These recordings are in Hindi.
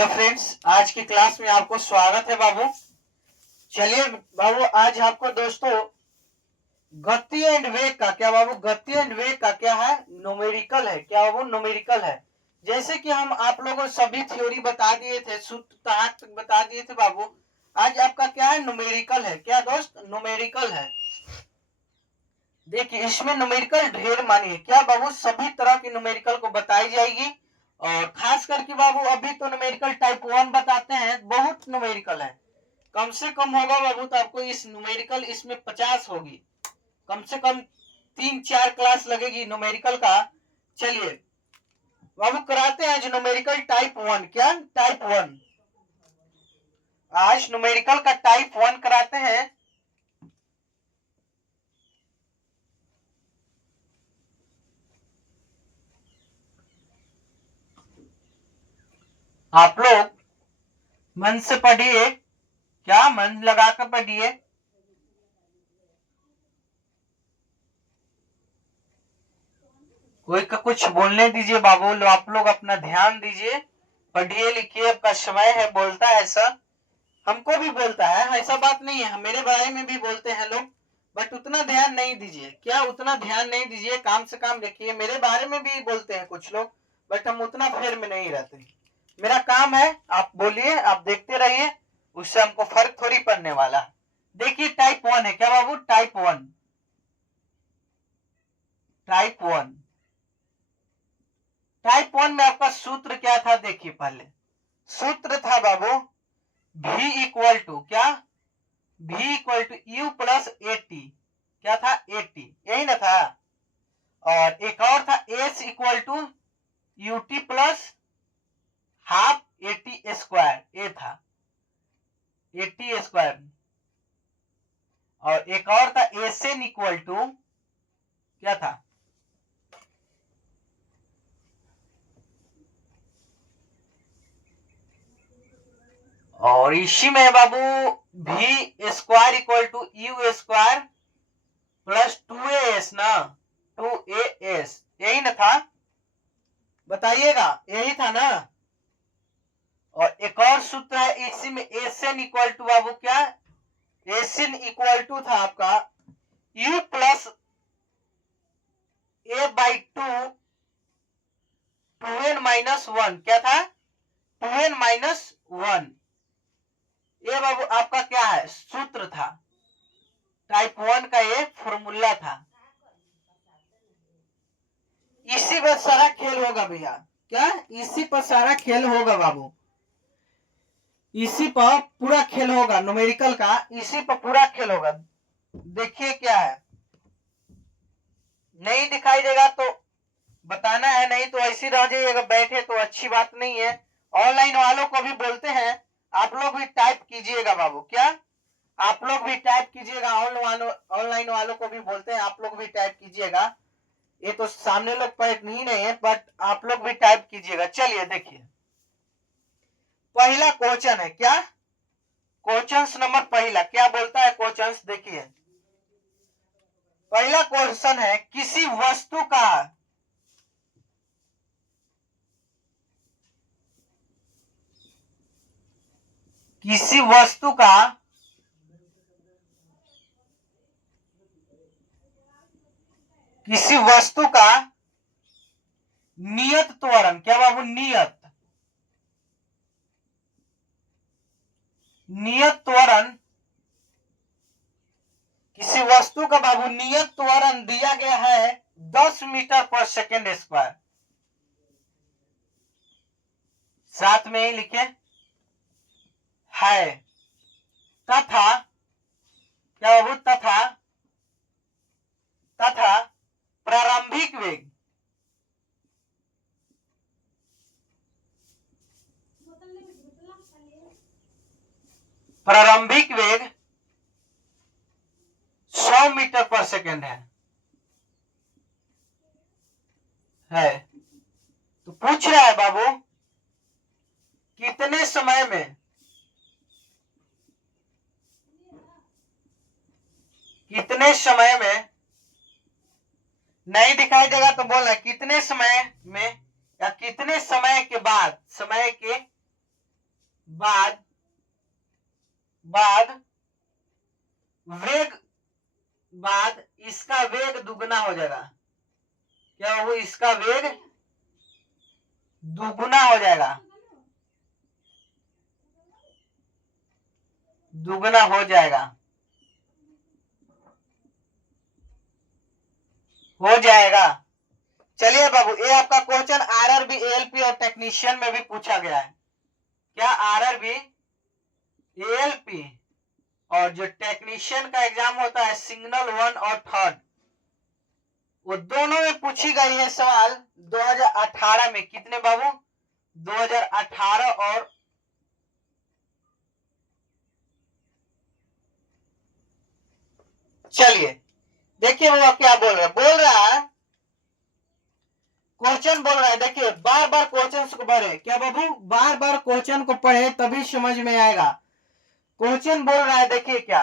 हेलो फ्रेंड्स, आज की क्लास में आपको स्वागत है बाबू। चलिए बाबू, आज आपको दोस्तों गति एंड वेग का क्या बाबू, गति एंड वेग का क्या है, न्यूमेरिकल है। क्या बाबू, न्यूमेरिकल है। जैसे कि हम आप लोगों को सभी थ्योरी बता दिए थे, सूत्र तक बता दिए थे बाबू। आज आपका क्या है, न्यूमेरिकल है। क्या दोस्त, न्यूमेरिकल है। देखिए इसमें न्यूमेरिकल ढेर मानिए क्या बाबू, सभी तरह की न्यूमेरिकल को बताई जाएगी। और खास करके बाबू अभी तो न्यूमेरिकल टाइप 1 बताते हैं, बहुत न्यूमेरिकल है। कम से कम होगा बाबू तो आपको इस न्यूमेरिकल इसमें 50 होगी, कम से कम 3-4 क्लास लगेगी न्यूमेरिकल का। चलिए बाबू कराते हैं आज न्यूमेरिकल टाइप 1। क्या टाइप 1, आज न्यूमेरिकल का टाइप 1 कराते हैं। आप लोग मन से पढ़िए, क्या मन लगाकर पढ़िए। कोई का कुछ बोलने दीजिए बाबू, आप लोग अपना ध्यान दीजिए, पढ़िए लिखिए। आपका समय है, बोलता है ऐसा, हमको भी बोलता है, ऐसा बात नहीं है, मेरे बारे में भी बोलते हैं लोग, बट उतना ध्यान नहीं दीजिए। क्या उतना ध्यान नहीं दीजिए, काम से काम रखिए। मेरे बारे में भी बोलते हैं कुछ लोग, बट हम उतना फेर में नहीं रहते। मेरा काम है, आप बोलिए, आप देखते रहिए, उससे हमको फर्क थोड़ी पड़ने वाला। देखिए टाइप 1 है। क्या बाबू, टाइप 1, टाइप 1। टाइप 1 में आपका सूत्र क्या था, देखिए पहले सूत्र था बाबू v इक्वल टू क्या, v equal to u plus a t. क्या था, ए टी, यही ना था। और एक और था s equal to u t plus half a t square, ये था ए टी स्क्वायर। और एक और था एस एन इक्वल टू क्या था, और इसी में बाबू v square equal to u square plus 2as ना, 2as, यही ना था, बताइएगा, यही था ना। और एक और सूत्र है इसी में, एसएन इक्वल टू बाबू क्या, एसएन इक्वल टू था आपका u plus a by two n minus 1। क्या था, 2n माइनस 1। ये बाबू आपका क्या है, सूत्र था। टाइप 1 का ये फॉर्मूला था। इसी पर सारा खेल होगा भैया। क्या, इसी पर सारा खेल होगा बाबू, इसी पर पूरा खेल होगा न्यूमेरिकल का, इसी पर पूरा खेल होगा। देखिए क्या है, नहीं दिखाई देगा तो बताना है, नहीं तो ऐसी रह जाइएगा बैठे तो अच्छी बात नहीं है। ऑनलाइन वालों को भी बोलते हैं, आप लोग भी टाइप कीजिएगा बाबू। क्या, आप लोग भी टाइप कीजिएगा, ऑनलाइन वालों को भी बोलते हैं, आप लोग भी टाइप कीजिएगा। ये तो सामने लोग पढ़ नहीं है, बट आप लोग भी टाइप कीजिएगा। चलिए देखिए पहला क्वेश्चन है। क्या, क्वेश्चन नंबर पहला क्या बोलता है, क्वेश्चन देखिए। पहला क्वेश्चन है, किसी वस्तु का किसी वस्तु का किसी वस्तु का नियत त्वरण। क्या बाबू, नियत नियत त्वरण, किसी वस्तु का बाबू नियत त्वरण दिया गया है 10 मीटर पर सेकेंड स्क्वायर। साथ में ही लिखे है, तथा क्या बाबू, तथा तथा प्रारंभिक वेग प्रारंभिक वेग 100 मीटर पर सेकेंड है। तो पूछ रहा है बाबू कितने समय में, कितने समय में, नहीं दिखाई देगा तो बोलना कितने समय में या कितने समय के बाद, समय के बाद बाद वेग बाद इसका वेग दुगना हो जाएगा। क्या वो इसका वेग दुगुना हो जाएगा, दुगना हो जाएगा, हो जाएगा। चलिए बाबू, ये आपका क्वेश्चन आरआरबी, एएलपी और टेक्नीशियन में भी पूछा गया है। क्या आरआरबी, एएलपी और जो टेक्नीशियन का एग्जाम होता है सिग्नल 1 और 3, वो दोनों में पूछी गई है सवाल 2018 में। कितने बाबू? 2018 और चलिए देखिए वो क्या बोल रहा है। बोल रहा है क्वेश्चन बोल रहा है, देखिए बार बार क्वेश्चन को पढ़े। क्या बाबू? बार बार क्वेश्चन को पढ़े तभी समझ में आएगा। क्वेश्चन बोल रहा है, देखिए क्या,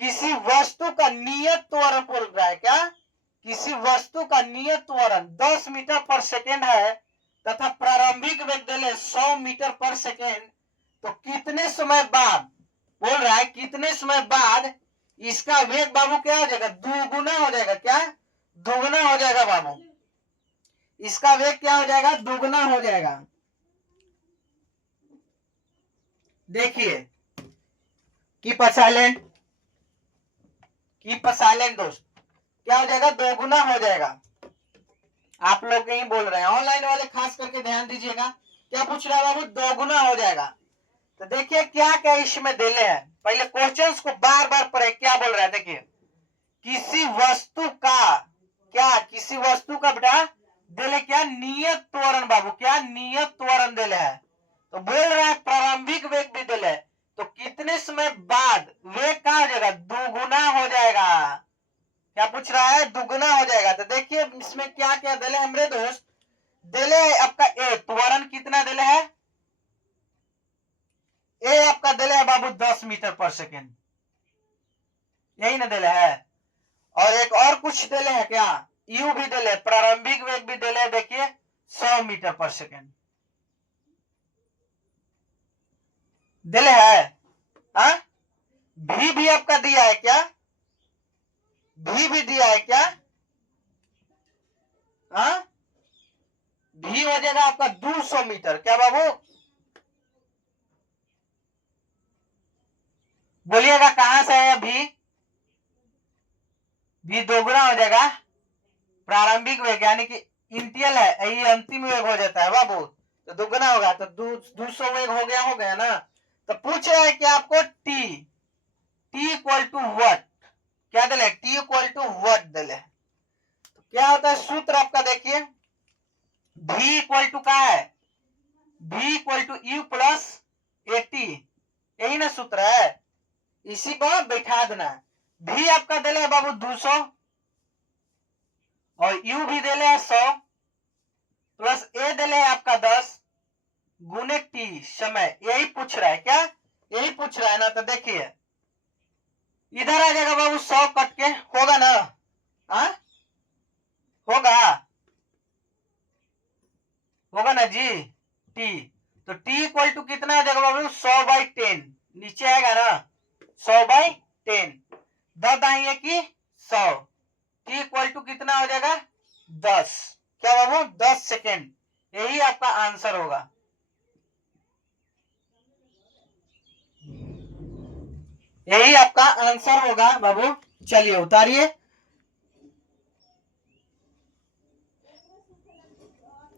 किसी वस्तु का नियत त्वरण बोल रहा है। क्या? किसी वस्तु का नियत त्वरण 10 मीटर पर सेकेंड है तथा प्रारंभिक वेग 100 मीटर पर सेकेंड, तो कितने समय बाद, बोल रहा है कितने समय बाद इसका वेग बाबू क्या हो जाएगा? दुगुना हो जाएगा। क्या? दुगुना हो जाएगा बाबू। इसका वेग क्या हो जाएगा? दुगुना हो जाएगा। देखिए कीप साइलेंट, कीप साइलेंट दोस्त। क्या हो जाएगा? दोगुना हो जाएगा। आप लोग कहीं बोल रहे हैं, ऑनलाइन वाले खास करके ध्यान दीजिएगा। क्या पूछ रहा है बाबू? दोगुना हो जाएगा। तो देखिए क्या क्या इसमें दिले हैं। पहले क्वेश्चंस को बार बार पढ़े। क्या बोल रहा है? देखिए किसी वस्तु का, क्या किसी वस्तु का बेटा दिले क्या? नियत त्वरण बाबू। क्या? नियत त्वरण दिले है। तो बोल रहा है प्रारंभिक वेग भी दिले है, तो कितने समय बाद वेग क्या हो जाएगा? दुगुना हो जाएगा। क्या पूछ रहा है? दुगुना हो जाएगा। तो देखिए इसमें क्या क्या दिले है मेरे दोस्त। दिले है आपका ए, त्वरण कितना दिले है? ए आपका दिले है बाबू 10 मीटर पर सेकेंड, यही ना दिले है। और एक और कुछ दिले है क्या? यू भी दिले, प्रारंभिक वेग भी दिले, देखिए 100 मीटर पर सेकेंड दिले है। हा? भी आपका दिया है क्या? भी दिया है क्या? हाँ, भी हो जाएगा आपका 200 मीटर। क्या बाबू? बोलिएगा कहां से है भी? भी दोगुना हो जाएगा। प्रारंभिक वेग यानी कि इंटियल है, ये अंतिम वेग हो जाता है बाबू, तो दुगना होगा। तो 200 वेग हो गया ना। तो पूछ रहा है कि आपको टी इक्वल टू वट क्या दिले? टी इक्वल टू वट दिले। तो क्या होता है सूत्र आपका? देखिए भी इक्वल टू क्या है? भी equal to u plus a t, यही ना सूत्र है। इसी को बैठा देना। भी आपका दिले है बाबू 200 और यू भी दिले है 100 प्लस ए दिले है आपका 10 गुने टी समय, यही पूछ रहा है। क्या? यही पूछ रहा है ना। तो देखिए इधर आ जाएगा बाबू 100 कट के, होगा ना? हा? होगा, होगा ना जी। टी, तो टी इक्वल टू कितना आ जाएगा बाबू? 100/10, नीचे आएगा ना 100/10, 10 आएंगे कि 100, टी इक्वल टू कितना हो जाएगा? 10। क्या बाबू? 10 सेकेंड, यही आपका आंसर होगा। यही आपका आंसर होगा बाबू। चलिए उतारिए।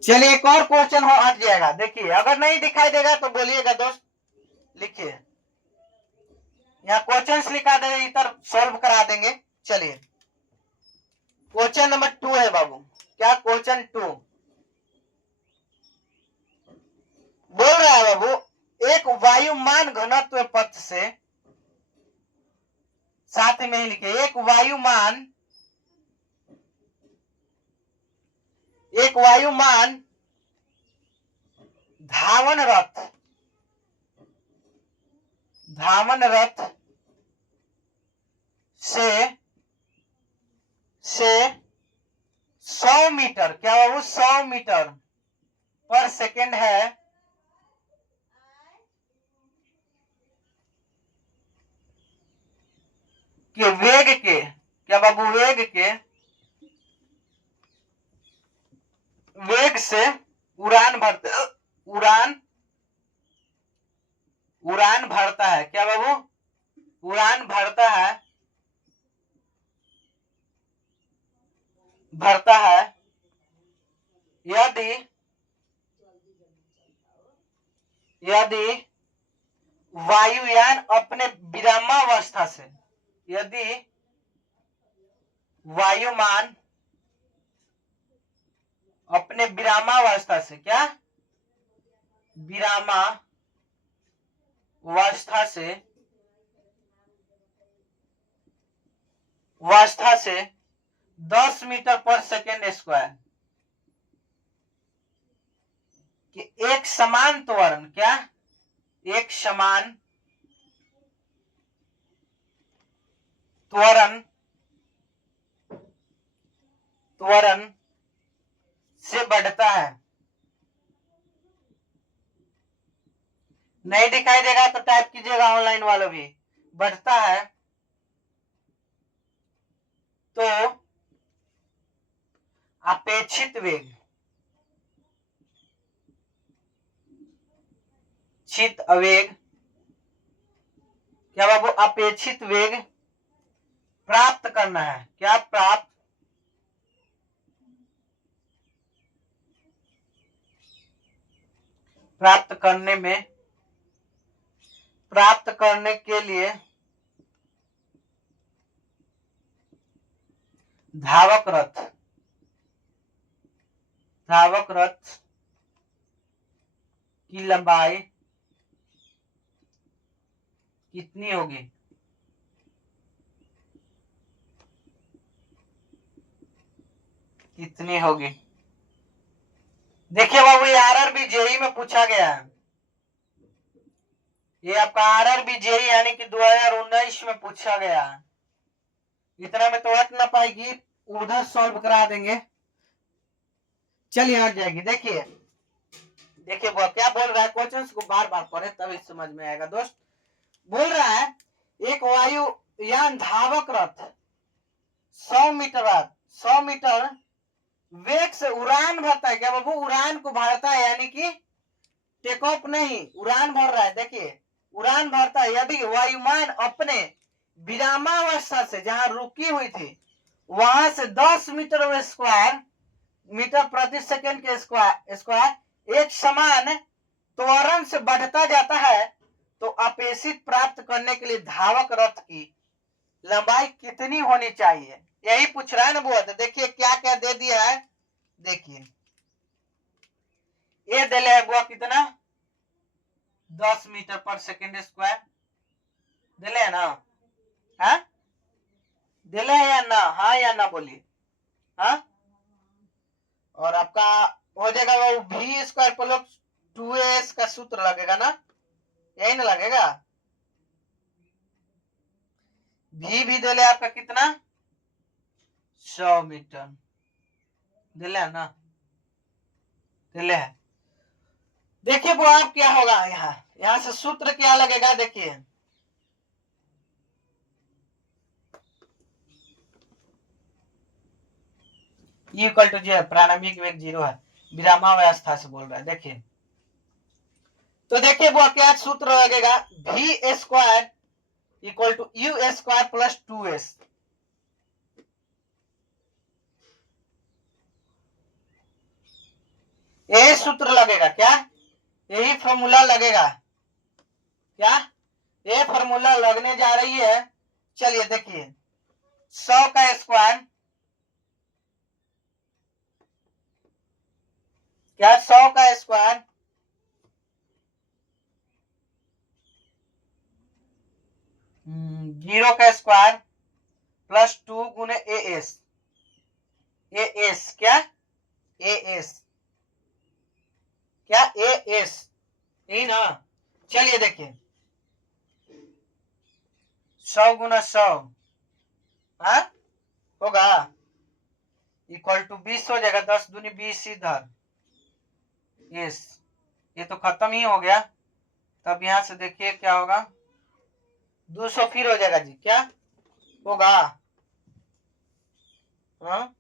चलिए एक और क्वेश्चन हो हट जाएगा। देखिए अगर नहीं दिखाई देगा तो बोलिएगा दोस्त, लिखिए। यहाँ क्वेश्चन लिखा दे, इधर सॉल्व करा देंगे। चलिए क्वेश्चन नंबर 2 है बाबू। क्या? क्वेश्चन 2 बोल रहा है बाबू, एक वायुमान घनत्व पथ से, साथ में ही लिखे, एक वायुमान धावन रथ से 100 मीटर, क्या बाबू? 100 मीटर पर सेकेंड है, वेग के, क्या बाबू, वेग से उड़ान भरता, उड़ान भरता है, क्या बाबू, उड़ान भरता है, यदि वायुयान अपने विरामावस्था से, यदि वायुमान अपने विरामावस्था से, क्या, विरामावस्था से 10 मीटर पर सेकेंड स्क्वायर कि एक समान त्वरण, क्या, एक समान त्वरण से बढ़ता है। नहीं दिखाई देगा तो टाइप कीजिएगा ऑनलाइन वालों भी। बढ़ता है तो अपेक्षित वेग, क्या बाबू, अपेक्षित वेग प्राप्त करना है, क्या, प्राप्त करने के लिए धावक रथ की लंबाई कितनी होगी, देखिए बाबू, ये आरआरबी जेई में पूछा गया है, ये आपका आरआरबी जेई यानी कि 2019 में पूछा गया है। इतना में तो अट ना पाएगी, उधर सॉल्व करा देंगे। चलिए हट जाएगी। देखिए वो क्या बोल रहा है, क्वेश्चंस को बार बार पढ़े तभी समझ में आएगा दोस्त। बोल रहा है एक वायुयान धावक रथ 100 मीटर वेग से उड़ान भरता है, क्या बाबू, उड़ान को भरता है, यानी कि टेक ऑफ नहीं, उड़ान भर रहा है। देखिए उड़ान भरता है यदि वायुमान अपने विरामावस्था से, जहां रुकी हुई थी वहां से 10 मीटर प्रति सेकंड के स्क्वायर एक समान त्वरण से बढ़ता जाता है, तो अपेक्षित प्राप्त करने के लिए धावक रथ की लंबाई कितनी होनी चाहिए, यही पूछ रहा है ना बुआ। तो देखिए क्या क्या दे दिया है, देखिए ये दे है बुआ कितना, 10 मीटर पर सेकंड स्क्वायर दिले है ना, हाँ दिले है या ना, हाँ या ना बोलिए, हाँ। और आपका हो जाएगा वो भी स्क्वायर प्लस 2s का सूत्र लगेगा ना, यही ना लगेगा। भी दिले आपका कितना, 100 मीटर दिले है ना, दिले है। देखिए वो आप क्या होगा, यहाँ से सूत्र क्या लगेगा, देखिए इक्वल टू जो प्रारंभिक वेग 0 है, विरामावस्था से बोल रहा है। देखिए तो देखिए वो क्या सूत्र लगेगा, भी square equal to u square plus 2s। यही सूत्र लगेगा, क्या, यही फॉर्मूला लगेगा, क्या, ये फॉर्मूला लगने जा रही है। चलिए देखिए 100 का स्क्वायर, क्या, 100 का स्क्वायर जीरो का स्क्वायर प्लस 2 गुने एएस, क्या, एएस, क्या, एएस, यही ना। चलिए देखिए 100 गुना 100 होगा इक्वल टू 20 हो जाएगा, 10 दूनी 20 इधर, यस, ये तो खत्म ही हो गया। तब यहां से देखिए क्या होगा, 200 फिर हो जाएगा जी, क्या, होगा? हाँ,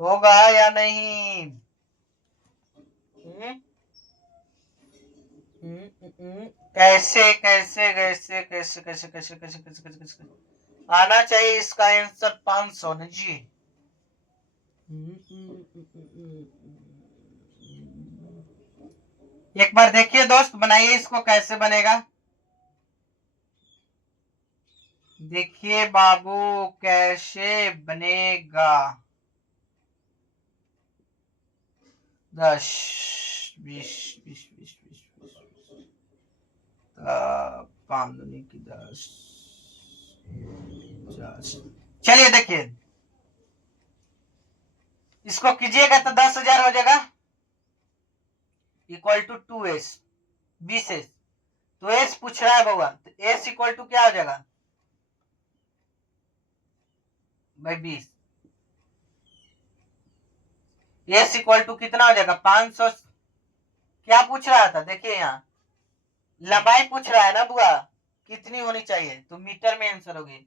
होगा या नहीं? कैसे कैसे कैसे कैसे कैसे कैसे कैसे कैसे कैसे कैसे आना चाहिए इसका आंसर 500 ना जी। एक बार देखिए दोस्त, बनाइए इसको, कैसे बनेगा देखिए बाबू, कैसे बनेगा। 10 20 20 20 20 5 दूनी की 10 50। चलिए देखिए, इसको कीजिएगा तो 10,000 हो जाएगा, इक्वल टू 2s 20s। तो s पूछ रहा है बउआ, तो s इक्वल टू क्या हो जाएगा भाई 20। s इक्वल टू कितना हो जाएगा 500। क्या पूछ रहा था देखिए, यहाँ लंबाई पूछ रहा है ना बुआ, कितनी होनी चाहिए, तो मीटर में आंसर होगी।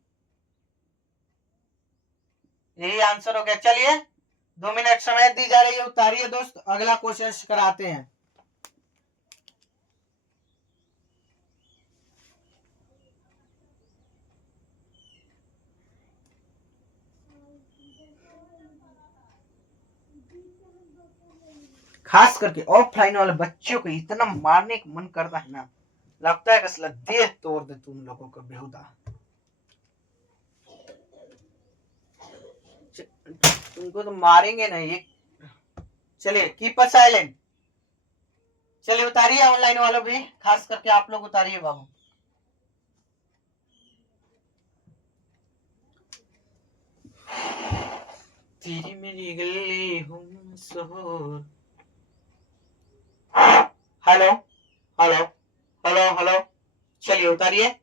यही आंसर हो गया। चलिए 2 मिनट समय दी जा रही है, उतारिए दोस्त, अगला क्वेश्चन कराते हैं। खास करके ऑफलाइन वाले बच्चों को इतना मारने का मन करता है ना, लगता है कि देह तोड़ दे तुम लोगों को बेहुदा। तुमको तो मारेंगे नहीं। चलिए कीप अ साइलेंट। चलिए उतारिए, ऑनलाइन वालों भी, खास करके आप लोग उतारिए बाबू। तेरी मेरी गली हूँ शोर। हेलो हेलो हेलो हेलो, चलिए उतारिए।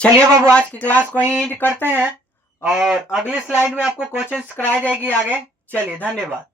चलिए बाबू, आज की क्लास को यहीं एंड करते हैं, और अगली स्लाइड में आपको क्वेश्चंस कराई जाएगी आगे। चलिए धन्यवाद।